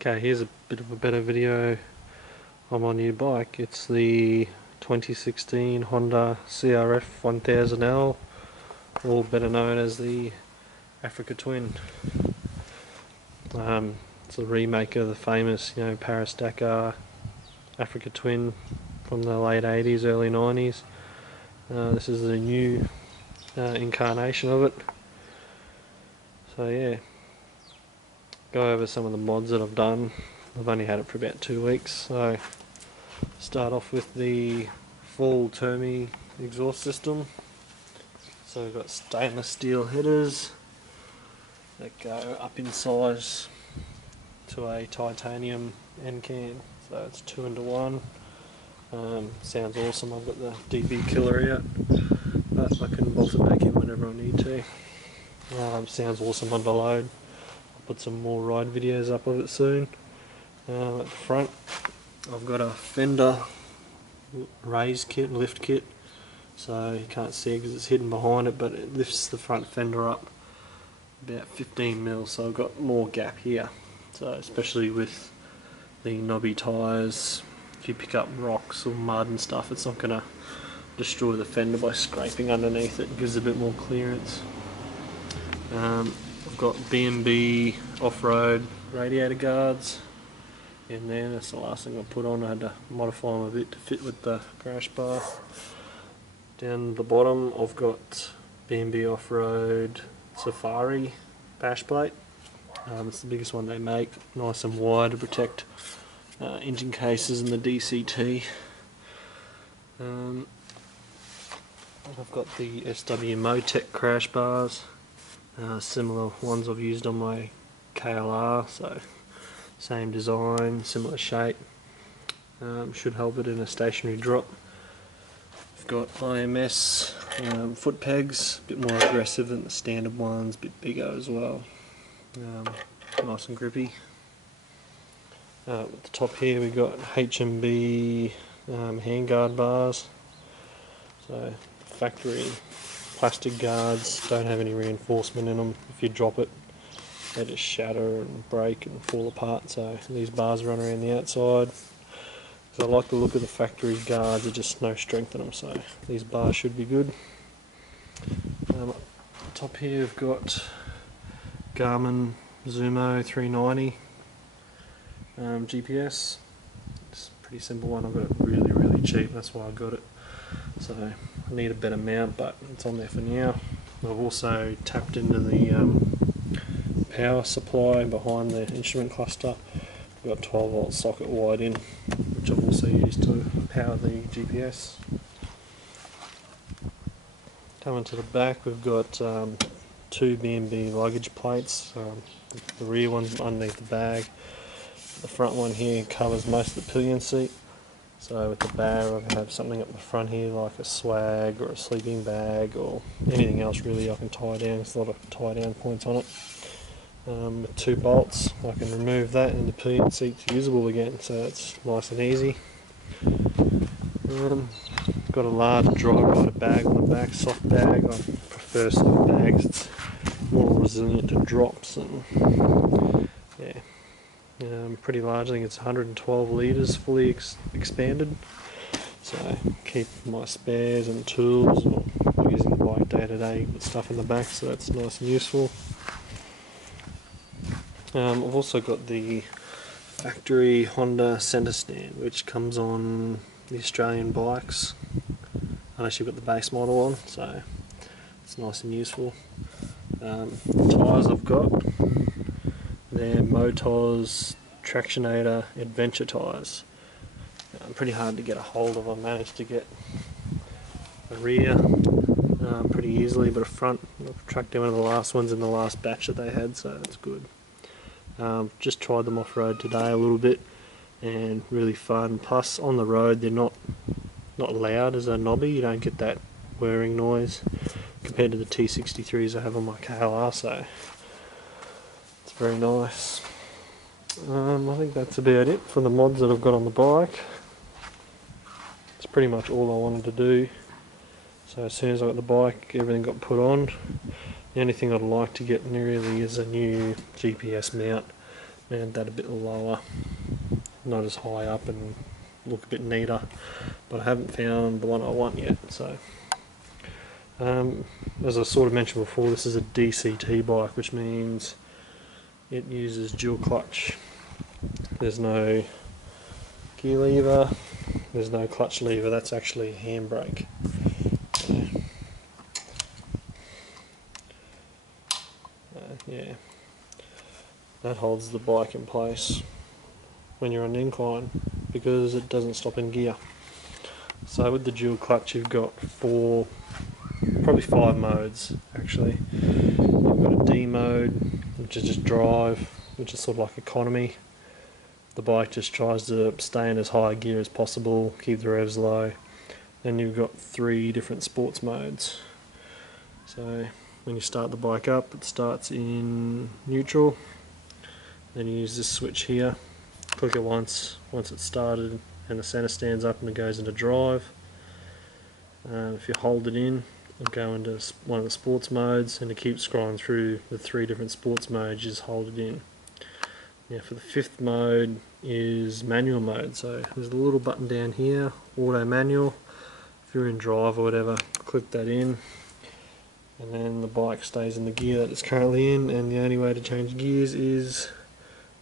Okay, here's a bit of a better video of my new bike. It's the 2016 Honda CRF1000L, or better known as the Africa Twin. It's a remake of the famous, Paris-Dakar Africa Twin from the late 80s, early 90s. This is the new incarnation of it. So yeah, go over some of the mods that I've done. I've only had it for about 2 weeks. So start off with the full Termi exhaust system. So we've got stainless steel headers that go up in size to a titanium end can. So it's 2 into 1. Sounds awesome. I've got the DB killer out, but I can bolt it back in whenever I need to. Sounds awesome under load. I'll put some more ride videos up of it soon. At the front I've got a Fender raise kit, lift kit, so you can't see it because it's hidden behind it, but it lifts the front fender up about 15 mil, so I've got more gap here. So especially with the knobby tyres, if you pick up rocks or mud and stuff, it's not going to destroy the fender by scraping underneath it. It gives a bit more clearance. I've got B&B off-road radiator guards in there. That's the last thing I put on. I had to modify them a bit to fit with the crash bar. Down the bottom I've got B&B off-road Safari bash plate. It's the biggest one they make, nice and wide to protect engine cases and the DCT. I've got the SW Motec crash bars, similar ones I've used on my KLR, so same design, similar shape, should help it in a stationary drop. I've got IMS foot pegs, a bit more aggressive than the standard ones, a bit bigger as well, nice and grippy. At the top here we've got HMB handguard bars, so factory plastic guards, don't have any reinforcement in them. If you drop it, they just shatter and break and fall apart, so these bars run around the outside. So I like the look of the factory guards, there's just no strength in them, so these bars should be good. Top here we've got Garmin Zumo 390 GPS. It's a pretty simple one. I got it really cheap, that's why I got it. So I need a better mount, but it's on there for now. I've also tapped into the power supply behind the instrument cluster. I've got a 12 volt socket wired in, which I've also used to power the GPS. Coming to the back, we've got 2 B&B luggage plates. The rear one's underneath the bag. The front one here covers most of the pillion seat. So with the bag I have something up the front here like a swag or a sleeping bag or anything else really I can tie down. There's a lot of tie down points on it. With 2 bolts I can remove that and the pillion seat's usable again, so it's nice and easy. Got a large dry rider bag on the back, soft bag. I prefer soft bags, it's more resilient to drops, and yeah. Pretty large, I think it's 112 litres fully expanded, so keep my spares and tools, or using the bike day to day, put stuff in the back, so that's nice and useful. I've also got the factory Honda centre stand, which comes on the Australian bikes unless you've got the base model on, so it's nice and useful. The tyres I've got, they're Motos Tractionator Adventure tyres. Pretty hard to get a hold of. I managed to get a rear pretty easily, but a front, I've tracked down one of the last ones in the last batch that they had, so that's good. Just tried them off road today a little bit, and really fun. Plus on the road they're not loud as a knobby, you don't get that whirring noise compared to the T63s I have on my KLR, so it's very nice. I think that's about it for the mods that I've got on the bike. It's pretty much all I wanted to do. So as soon as I got the bike, everything got put on. The only thing I'd like to get really is a new GPS mount. and that a bit lower, not as high up and look a bit neater, but I haven't found the one I want yet. So as I sort of mentioned before, this is a DCT bike, which means it uses dual clutch. There's no gear lever, there's no clutch lever, that's actually handbrake. Yeah, that holds the bike in place when you're on an incline because it doesn't stop in gear. So with the dual clutch you've got probably five modes actually. You've got a D mode, which is just drive, which is sort of like economy. The bike just tries to stay in as high gear as possible, keep the revs low. Then you've got three different sports modes. So when you start the bike up, it starts in neutral. Then you use this switch here, click it once it's started and the centre stands up and it goes into drive. If you hold it in, it'll go into one of the sports modes, and to keep scrolling through the three different sports modes, you just hold it in. Now for the fifth mode is manual mode, so there's a little button down here, auto manual. If you're in drive or whatever, click that in, and then the bike stays in the gear that it's currently in, and the only way to change gears is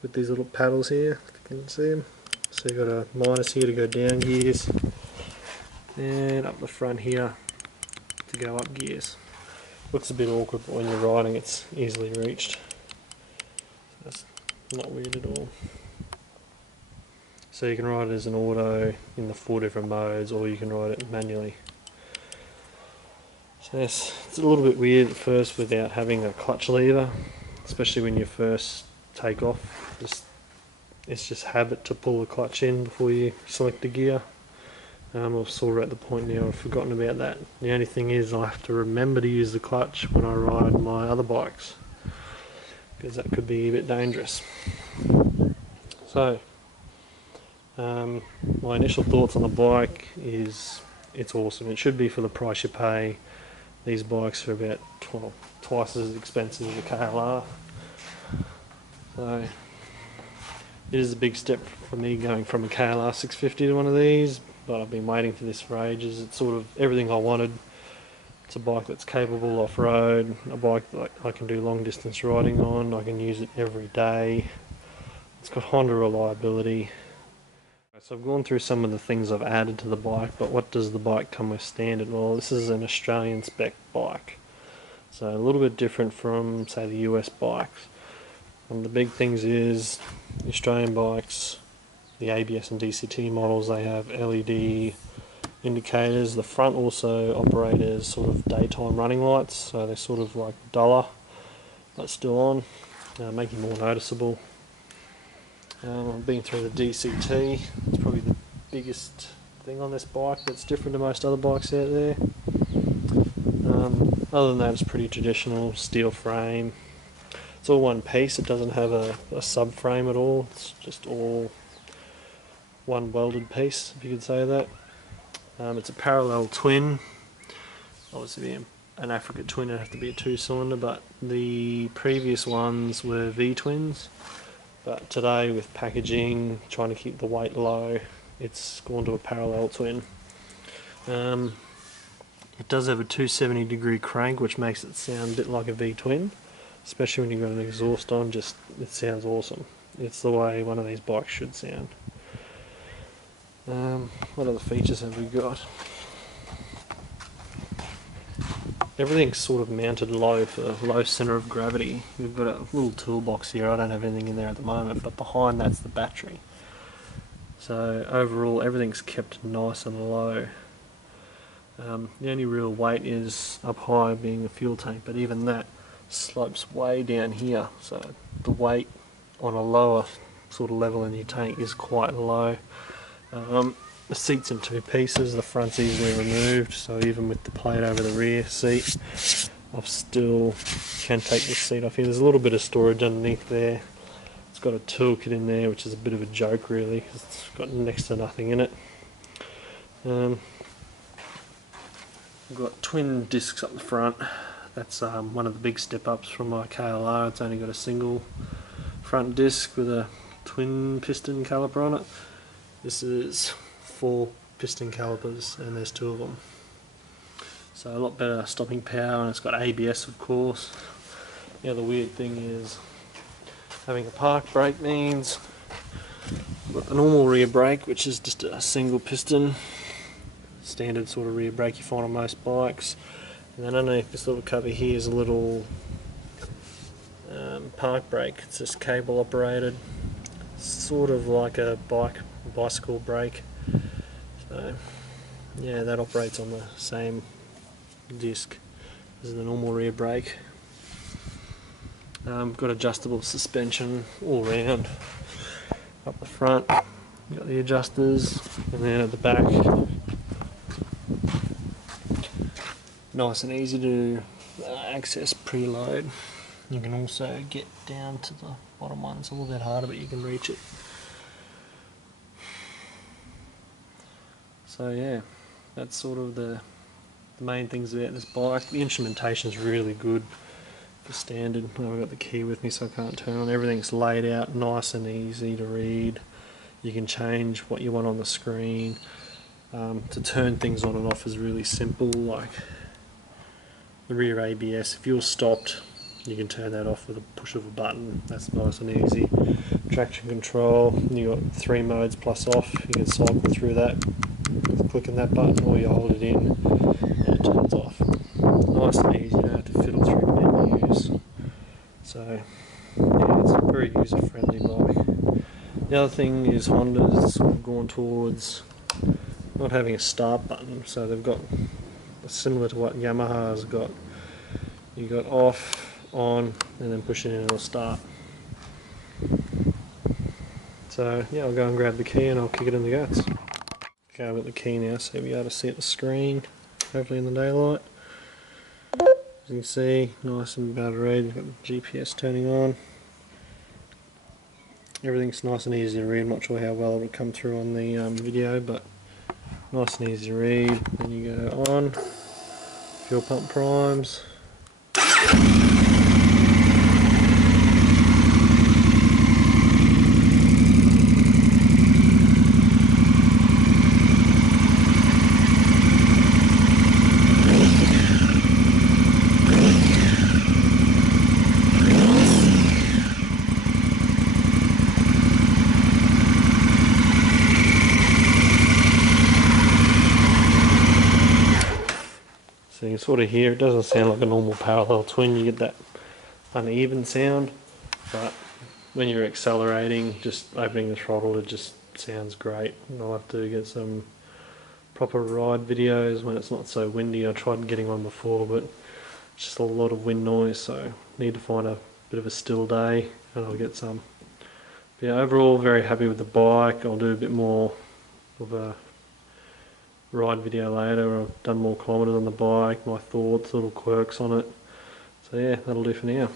with these little paddles here, if you can see them. So you've got a minus here to go down gears, and up the front here to go up gears. Looks a bit awkward, but when you're riding it's easily reached. That's not weird at all. So you can ride it as an auto in the four different modes, or you can ride it manually. So yes, it's a little bit weird at first without having a clutch lever, especially when you first take off. It's just habit to pull the clutch in before you select the gear. I'm sort of at the point now I've forgotten about that. The only thing is I have to remember to use the clutch when I ride my other bikes, because that could be a bit dangerous. So my initial thoughts on the bike is it's awesome. It should be for the price you pay. These bikes are about twice as expensive as a KLR. So it is a big step for me going from a KLR 650 to one of these, but I've been waiting for this for ages. It's sort of everything I wanted. It's a bike that's capable off-road, a bike that I can do long distance riding on, I can use it every day. It's got Honda reliability. So I've gone through some of the things I've added to the bike, but what does the bike come with standard? Well, this is an Australian spec bike, so a little bit different from, say, the US bikes. One of the big things is the Australian bikes, the ABS and DCT models, they have LED indicators. The front also operate as sort of daytime running lights, so they're sort of like duller but still on, making more noticeable. I've been through the DCT. It's probably the biggest thing on this bike that's different to most other bikes out there. Other than that, it's pretty traditional, steel frame. It's all one piece, it doesn't have a subframe at all, it's just all one welded piece, if you could say that. It's a parallel twin. Obviously an Africa twin would have to be a 2-cylinder, but the previous ones were V-twins. But today, with packaging, trying to keep the weight low, it's gone to a parallel twin. It does have a 270-degree crank, which makes it sound a bit like a V-twin, especially when you've got an exhaust on. It sounds awesome. It's the way one of these bikes should sound. What other features have we got? Everything's sort of mounted low for low centre of gravity. We've got a little toolbox here, I don't have anything in there at the moment, but behind that's the battery. So overall everything's kept nice and low. The only real weight is up high being the fuel tank, but even that slopes way down here, so the weight on a lower sort of level in your tank is quite low. The seat's in two pieces, the front's easily removed, so even with the plate over the rear seat, I still can take the seat off here. There's a little bit of storage underneath there. It's got a toolkit in there, which is a bit of a joke really, because it's got next to nothing in it. We've got twin discs up the front. That's one of the big step ups from my KLR. It's only got a single front disc with a twin piston caliper on it. This is 4 piston calipers and there's 2 of them. So a lot better stopping power, and it's got ABS of course. The other weird thing is having a park brake means I've got the normal rear brake, which is just a single piston, standard sort of rear brake you find on most bikes. And then underneath this little cover here is a little park brake. It's just cable operated, sort of like a bicycle brake. So yeah, that operates on the same disc as the normal rear brake. Got adjustable suspension all round. Up the front, you've got the adjusters, and then at the back, nice and easy to access preload. You can also get down to the bottom one. It's a little bit harder, but you can reach it. So yeah, that's sort of the main things about this bike. The instrumentation is really good for standard. I've got the key with me so I can't turn on. Everything's laid out nice and easy to read. You can change what you want on the screen. To turn things on and off is really simple, like the rear ABS. If you're stopped, you can turn that off with a push of a button. That's nice and easy. Traction control, you got 3 modes plus off. You can cycle through that with clicking that button, or you hold it in and it turns off. Nice and easy, you don't have to fiddle through menus. So yeah, it's a very user friendly bike. The other thing is Honda's sort of gone towards not having a start button, so they've got similar to what Yamaha's got. You got off, on, and then push it in and it'll start. So yeah, I'll go and grab the key and I'll kick it in the guts. Okay, I've got the key now, so you'll be able to see it the screen, hopefully in the daylight. As you can see, nice and about to read. You've got the GPS turning on. Everything's nice and easy to read. I'm not sure how well it'll come through on the video, but nice and easy to read. Then you go on, fuel pump primes. So you can sort of hear, it doesn't sound like a normal parallel twin, you get that uneven sound, but when you're accelerating, just opening the throttle, it just sounds great. And I'll have to get some proper ride videos when it's not so windy. I tried getting one before, but it's just a lot of wind noise, so need to find a bit of a still day and I'll get some. But yeah, overall very happy with the bike. I'll do a bit more of a ride video later. I've done more kilometres on the bike, my thoughts, little quirks on it. So yeah, that'll do for now.